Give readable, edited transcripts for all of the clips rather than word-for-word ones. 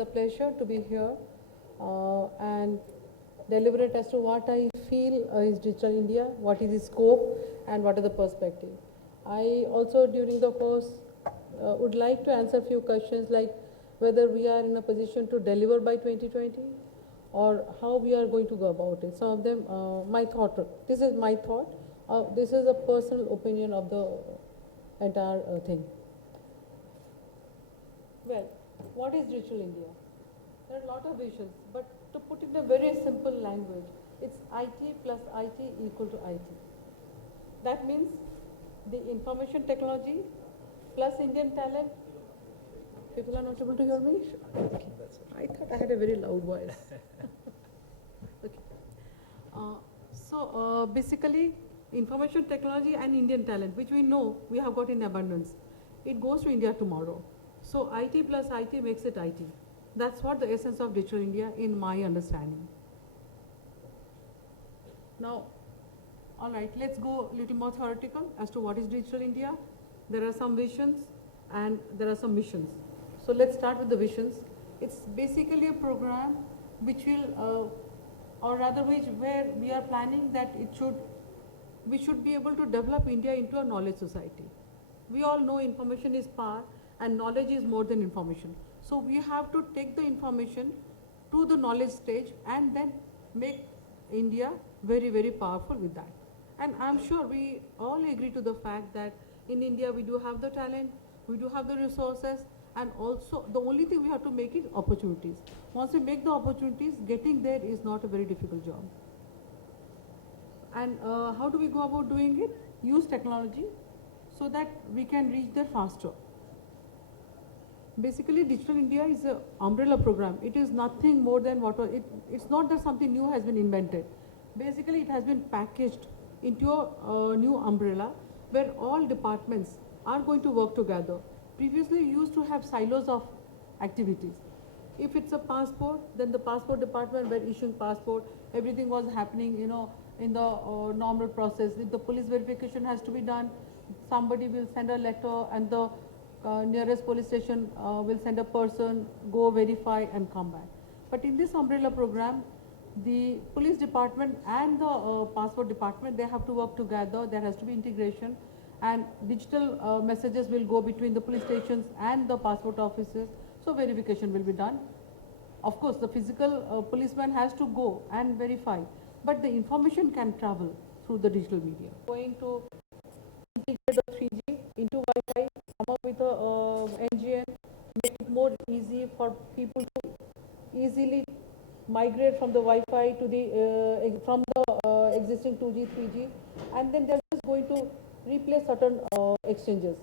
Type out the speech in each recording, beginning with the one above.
a pleasure to be here and deliberate as to what I feel is Digital India, what is its scope, and what are the perspective. I also during the course would like to answer a few questions like whether we are in a position to deliver by 2020 or how we are going to go about it. Some of them, my thought, this is my thought, this is a personal opinion of the entire thing. Well, what is Digital India? There are a lot of visions, but to put it in a very simple language, it's IT plus IT equal to IT. That means the information technology plus Indian talent. People are not able to hear me? Okay. I thought I had a very loud voice. Okay. Basically, information technology and Indian talent, which we know we have got in abundance, it goes to India tomorrow. So IT plus IT makes it IT. That's what the essence of Digital India in my understanding. Now, all right, let's go a little more theoretical as to what is Digital India. There are some visions and there are some missions. So let's start with the visions. It's basically a program which will, or rather where we are planning that we should be able to develop India into a knowledge society. We all know information is power and knowledge is more than information. So we have to take the information to the knowledge stage and then make India very, very powerful with that. And I'm sure we all agree to the fact that in India we do have the talent, we do have the resources, and also the only thing we have to make is opportunities. Once we make the opportunities, getting there is not a very difficult job. And how do we go about doing it? Use technology so that we can reach there faster. Basically, Digital India is an umbrella program. It is nothing more than it's not that something new has been invented. Basically, it has been packaged into a new umbrella where all departments are going to work together. Previously, we used to have silos of activities. If it's a passport, then the passport department were issuing passport, everything was happening, in the normal process. If the police verification has to be done, somebody will send a letter and the nearest police station will send a person, go verify and come back. But in this umbrella program, the police department and the passport department, they have to work together, there has to be integration, and digital messages will go between the police stations and the passport offices, so verification will be done. Of course, the physical policeman has to go and verify, but the information can travel through the digital media. Going to integrate the 3G into Wi-Fi, come up with a NGN, make it more easy for people to easily migrate from the Wi-Fi to the from the existing 2G, 3G, and then they're just going to replace certain exchanges.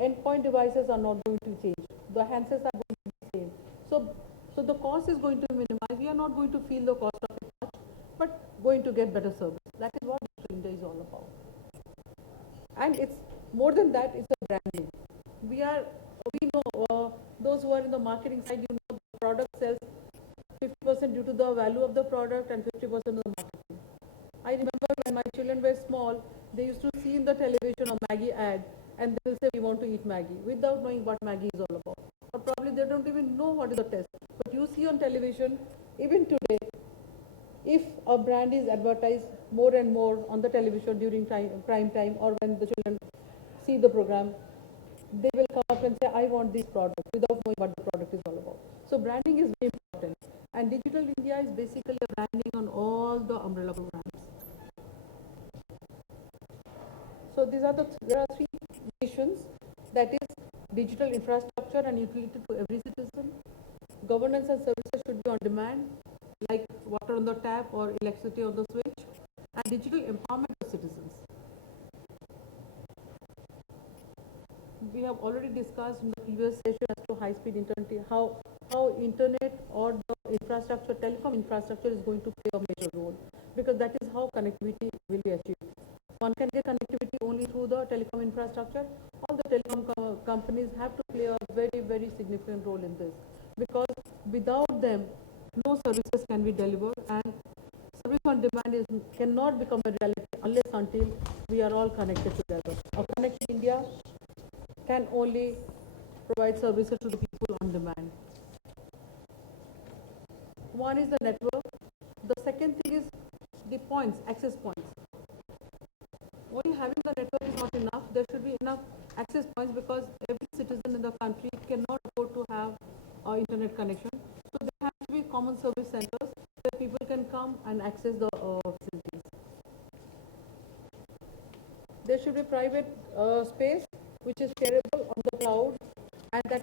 Endpoint devices are not going to change. The handsets are going to be the same. So the cost is going to be minimized. We are not going to feel the cost of it much, but going to get better service. That is what Digital India is all about. And it's more than that, it's a branding. We know those who are in the marketing side, the product sells 50% due to the value of the product and 50% of the marketing. I remember when my children were small, they used to see in the television a Maggie ad and they will say we want to eat Maggie without knowing what Maggie is all about. Or probably they don't even know what is the taste. But you see on television, even today, if a brand is advertised more and more on the television during prime time or when the children see the program, they will come up and say, I want this product without knowing what the product is all about. So branding is very important. And Digital India is basically a branding on all the umbrella programs. So there are three missions, that is digital infrastructure and utility to every citizen. Governance and services should be on demand, like water on the tap or electricity on the switch, and digital empowerment of citizens. We have already discussed in the previous session as to high-speed internet, how internet or the infrastructure, telecom infrastructure is going to play a major role, because that is how connectivity will be achieved. One can get connectivity only through the telecom infrastructure. All the telecom companies have to play a very, very significant role in this, because without them, no services can be delivered, and service on demand cannot become a reality unless until we are all connected together. A connected India can only provide services to the people on demand. One is the network. The second thing is the points, access points. Only having the network is not enough. There should be enough access points because every citizen in the country cannot afford to have internet connection. So there have to be common service centers where people can come and access the facilities. There should be private space which is shareable on the cloud, and that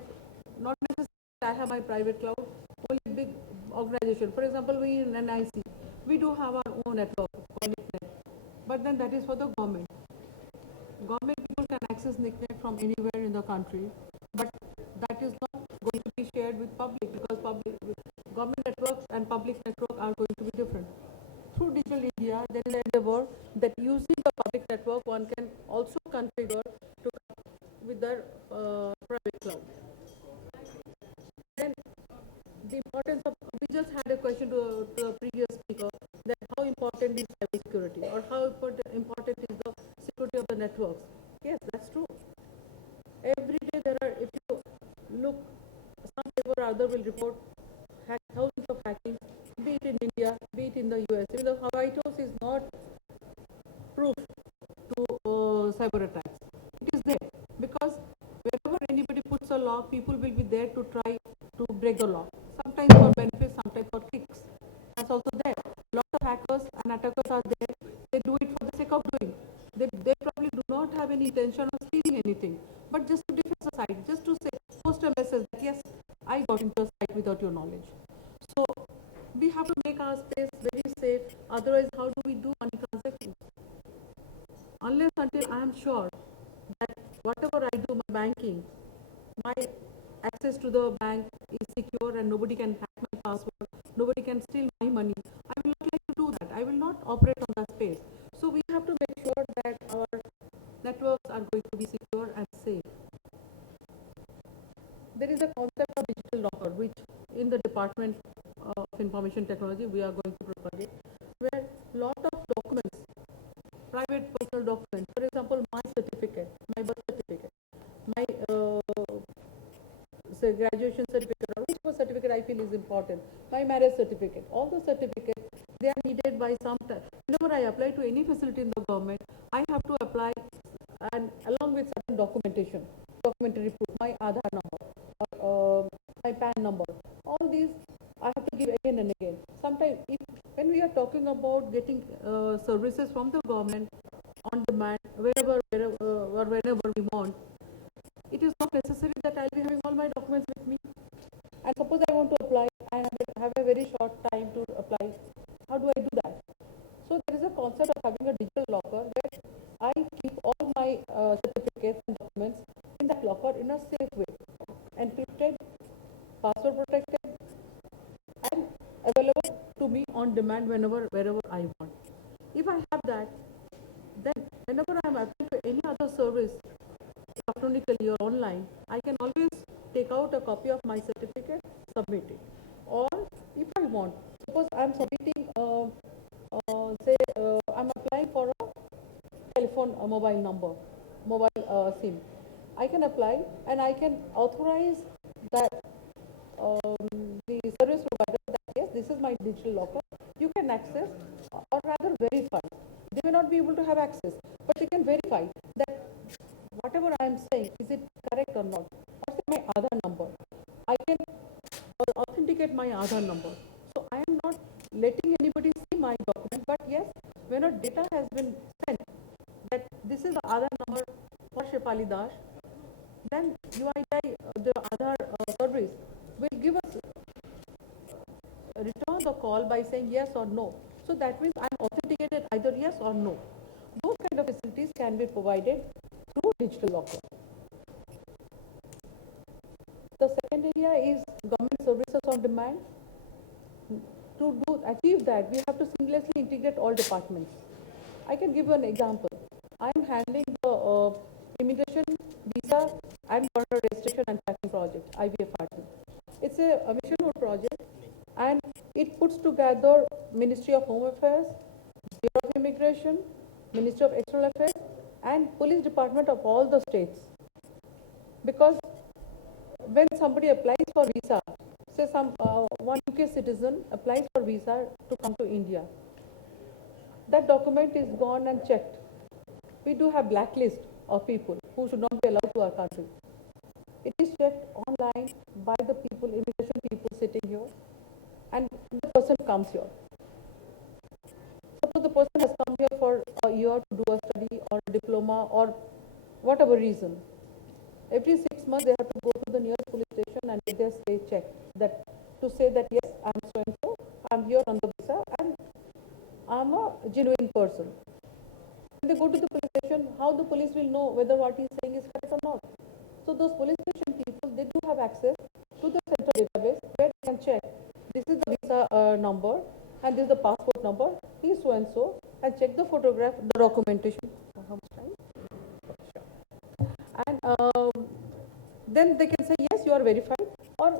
not necessarily I have my private cloud. Only big organization, for example, we in NIC, we do have our own network called NIC, but then that is for the government. Government people can access NICnet from anywhere in the country, but that is not going to be shared with public because government networks and public network are going to be different. Through Digital India, there is an endeavor that using the public network, one can also configure to with their private cloud. Then the importance of, we just had a question to a previous speaker that how important is cybersecurity or how important is the security of the networks. Yes, that's true. Every day there are, if you look, some paper or other will report thousands of hackings, be it in India, be it in the US. Even though White House is not proof to cyber attacks, it is there because wherever anybody puts a law, people will be there to try to break the law. Sometimes for benefits, sometimes for kicks. That's also there. Lots of hackers and attackers are there. They do it for the sake of doing. They probably do not have any intention of stealing anything, but just to defend the site, just to say, post a message that yes, I got into a site without your knowledge. So we have to make our space very safe. Otherwise, how do we do money transactions? Unless until I am sure that whatever I do, my banking, my access to the bank is secure and nobody can hack my password, nobody can steal my money, I will not like to do that. I will not operate on that space. So we have to make sure that our networks are going to be secure and safe. There is a concept of digital locker, which in the Department of Information Technology we are going to propagate, where lot of documents, private personal documents, for example, my certificate, my birth certificate, my say graduation certificate, or whichever certificate I feel is important, my marriage certificate, all the certificates, they are needed by some time. Whenever I apply to any facility in the government, I have to apply and along with certain documentation, documentary proof, my Aadhaar number, or my PAN number, all these I have to give again and again. Sometimes when we are talking about getting services from the government on demand, wherever or whenever we want, it is not necessary that I'll be having all my documents with me. And suppose I want to apply and have a very short time to apply. How do I do that? So there is a concept of having a digital locker where I keep all my certificates and documents in that locker in a safe way, encrypted, password protected, and available to me on demand wherever I want. If I have that, then whenever I am applying to any other service, electronically or online, I can always take out a copy of my certificate, submit it. Or if I want, suppose I am submitting, I'm applying for a telephone, a mobile number, mobile SIM. I can apply and I can authorize that the service provider that yes, this is my digital locker. You can access or rather verify. They may not be able to have access, but they can verify that whatever I am saying, is it correct or not? Or say my Aadhaar number. I can authenticate my Aadhaar number. So I am not letting anybody see my document, but yes, when a data has been sent that this is the Aadhaar number for Shefali Das, then UIDI, the Aadhaar service will give us return the call by saying yes or no. So that means I am authenticated either yes or no. Those kind of facilities can be provided through digital locker. The second area is government services on demand. To achieve that, we have to seamlessly integrate all departments. I can give you an example. I am handling the immigration, visa, and border registration and tracking project, IVFRT. It's a mission mode project, and it puts together Ministry of Home Affairs, Bureau of Immigration, Ministry of External Affairs, and Police Department of all the states. Because when somebody applies for visa, say one UK citizen applies for visa to come to India. That document is gone and checked. We do have blacklist of people who should not be allowed to our country. It is checked online by the people, immigration people sitting here, and the person comes here. Suppose the person has come here for a year to do a study or a diploma or whatever reason. Every 6 months they have to go to the nearest police station and get their stay checked, that to say that yes, I'm so and so, I'm here on the visa and I'm a genuine person. When they go to the police station, how the police will know whether what he's saying is correct or not? So those police station people, they do have access to the central database where they can check, this is the visa number and this is the passport number, he is so and check the photograph, the documentation. How much time? Sure. And then they can say yes, you are verified, or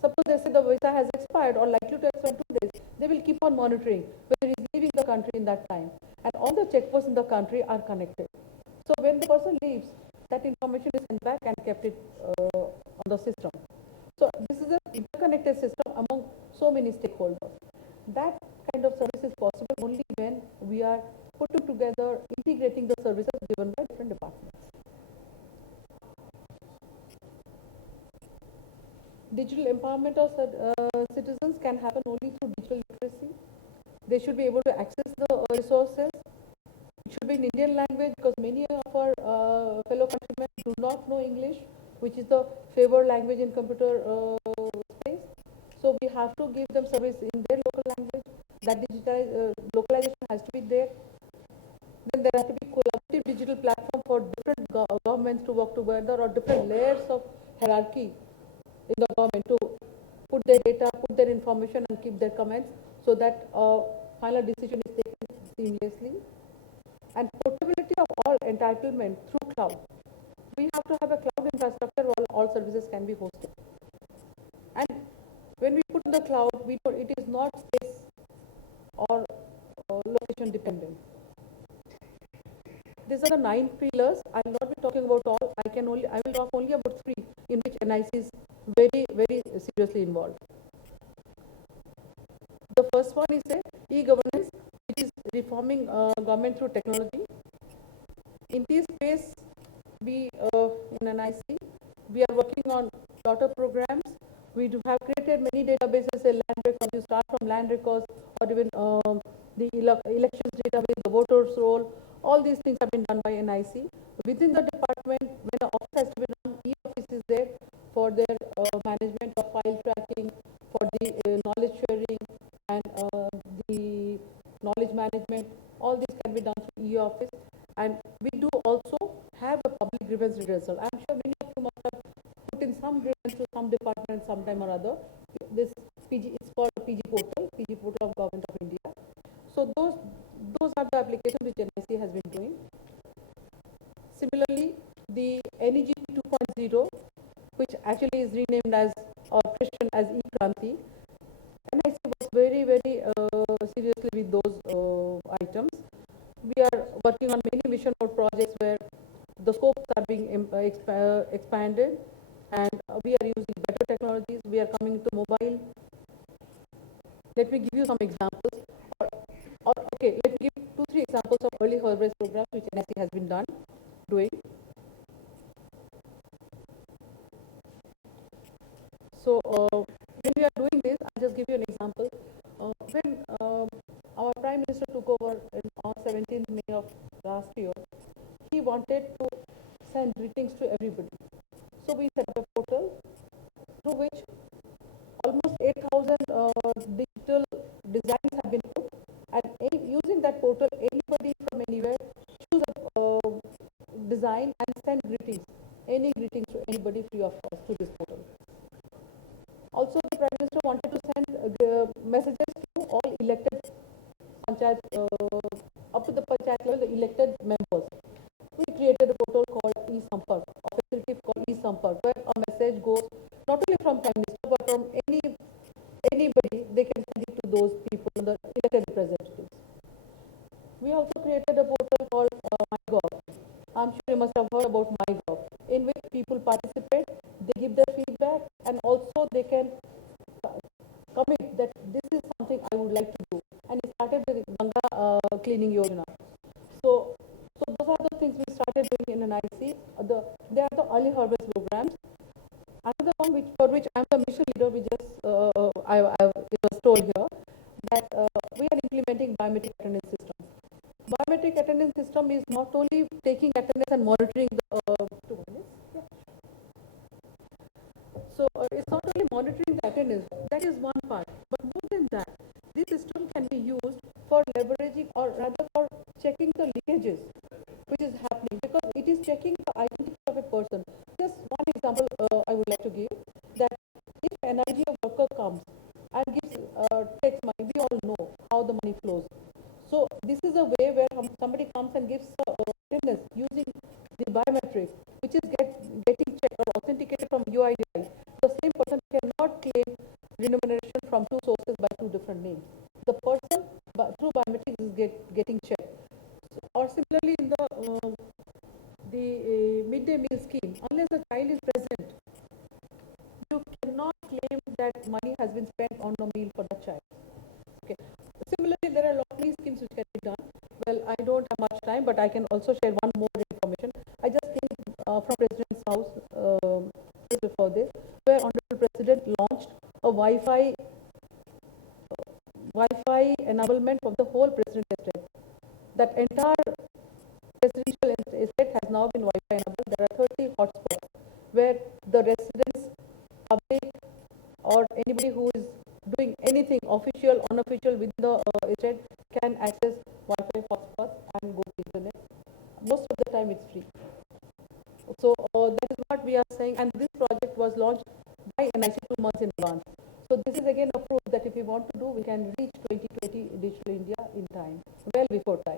suppose they say the visa has expired or likely to expire in 2 days, they will keep on monitoring whether he is leaving the country in that time, and all the checkposts in the country are connected. So when the person leaves, that information is sent back and kept it on the system. So this is an interconnected system among so many stakeholders. That kind of service is possible only when we are putting together, integrating the services given by different departments. Digital empowerment of citizens can happen only through digital literacy. They should be able to access the resources. It should be in Indian language because many of our fellow countrymen do not know English, which is the favored language in computer space. So we have to give them service in their local language. That localization has to be there. Then there has to be collaborative digital platform for different governments to work together, or different layers of hierarchy in the government to put their data, put their information and keep their comments so that final decision is taken seamlessly. And portability of all entitlement through cloud. We have to have a cloud infrastructure where all services can be hosted. And when we put in the cloud, we know it is not space or location dependent. These are the 9 pillars. I will not be talking about all. I will talk only about 3 in which NIC is very, very seriously involved. The first one is e-governance, which is reforming government through technology. In this space, we in NIC, we are working on a lot of programs. We do have created many databases, land records. You start from land records, or even the elections database, the voters roll. All these things have been done by NIC. Within the department, when an office has to be done, e-office is there for their management of file tracking, for the knowledge sharing and the knowledge management. All this can be done through e-office. And we do also have a public grievance redressal. I am sure many of you must have put in some grievance to some department sometime or other. This PG is called PG portal of Government of India. So those are the applications which NIC has been doing. Similarly, the NEG 2.0, which actually is renamed as or christened as eKranti, NIC was very, very seriously with those items. We are working on many vision board projects where the scopes are being expanded, and we are using better technologies. We are coming to mobile. Let me give you some examples. Okay, let me give 2-3 examples of early harvest programs which NIC has been doing. So when we are doing this, I'll just give you an example. When our Prime Minister took over on 17th May of last year, he wanted to send greetings to everybody. So we set up a portal through which almost 8,000 digital designs have been put, and using that portal, anybody from anywhere choose a design and send greetings, any greetings to anybody free of cost through this portal. Also, the Prime Minister wanted to send messages to all elected panchayat, up to the panchayat level, the elected members. We created a portal called e-Sampark, a facility called e-Sampark, where a message goes not only from Prime Minister but from anybody. They can send it to those people, the elected representatives. We also created a portal called MyGov. I'm sure you must have heard about MyGov, in which people participate, they give their feedback, and also they can cleaning yojana. So, those are the things we started doing in NIC. They are the early harvest programs. Another one for which I am the mission leader, we just it was told here that we are implementing biometric attendance system. Biometric attendance system is not only taking attendance and monitoring the 2 minutes. Yeah. So it's not only monitoring the attendance, that is one part. But more than that, this system can be used for leveraging or rather for checking the leakages which is happening, because it is checking the identity of a person. Just one example I would like to give, that if an IGA worker comes and gives takes money, we all know how the money flows. So this is a way where somebody comes and gives attendance using the biometric, which is getting checked or authenticated from UIDI. The same person cannot claim remuneration from two sources by two different names. The person through biometrics is getting checked. So, or similarly in the midday meal scheme, unless the child is present, you cannot claim that money has been spent on a meal for the child. Okay. Similarly, there are a lot of schemes which can be done. Well, I don't have much time, but I can also share one more information. I just came from President's house just before this, where Honorable President launched a Wi-Fi enablement of the whole President estate. That entire presidential estate has now been Wi-Fi enabled. There are 30 hotspots where the residents, public, or anybody who is doing anything official, unofficial within the estate can access Wi-Fi hotspots and go to internet. Most of the time it's free. So that is what we are saying, and this project was launched by NIC 2 months in advance. So this is again a proof that if we want to do, we can reach 2020 Digital India in time, well before time.